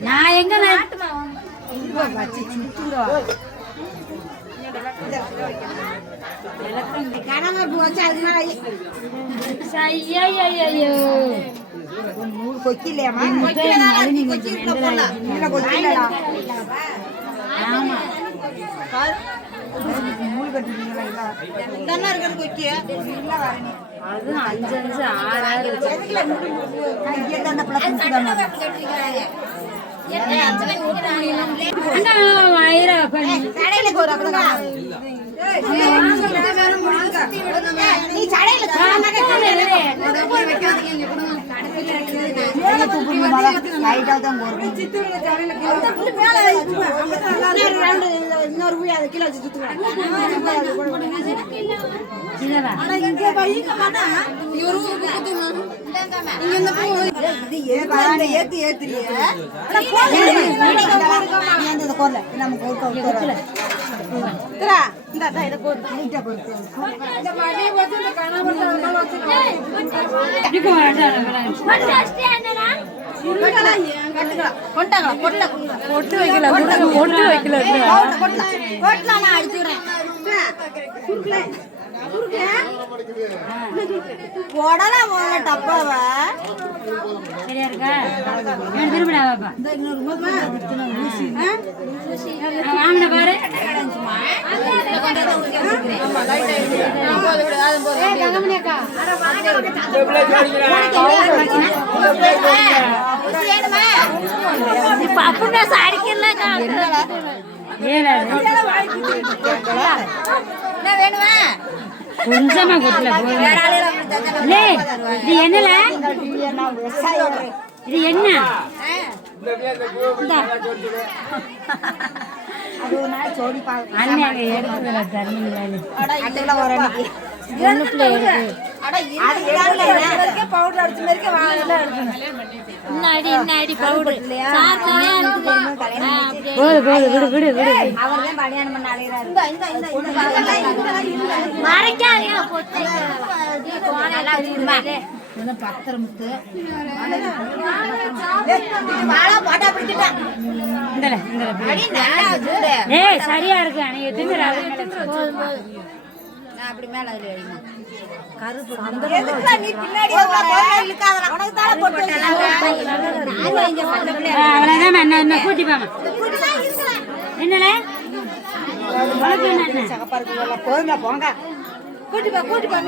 நான் எங்க நூறு கொக்கிலையாமா ஆமா. நூல் கட்டுறீங்களா இல்ல இருக்கிற கொக்கிய அது அஞ்சு அஞ்சு ஆறு ஆறு. இங்கே தான் இன்னொரு அது கிலோ வச்சு நமக்கு இந்த இதை போட்டு வைக்கல சரியா இருக்கா திரும்பிடா பாப்பா வாங்கின பாரு அப்படின்னா சாடிக்கல வேணுமா கொஞ்சமா குட்டல லே இது என்னல இது என்ன அண்ணன் அதுல ஒரு அன்னைக்கு ஒண்ணுக்குள்ள இருக்கு பவுடர் அடிச்ச மாதிரி வாங்கல இன்னாடி இன்னாடி பவுடர் போது போது விடு விடு விடு அவர் தான் கல்யாணம் பண்ண இந்த மறைக்காதீங்க ஏய் சரியா இருக்கு அணைய திங்குறா. போதும் போதும். அப்படி மேல அதுல வைங்க கருப்பு அவ்வளவுதான் என்ன என்ன கூட்டி பாமா. என்னல உனக்கு என்ன போங்க போங்க. கூட்டி போ கூட்டி போ.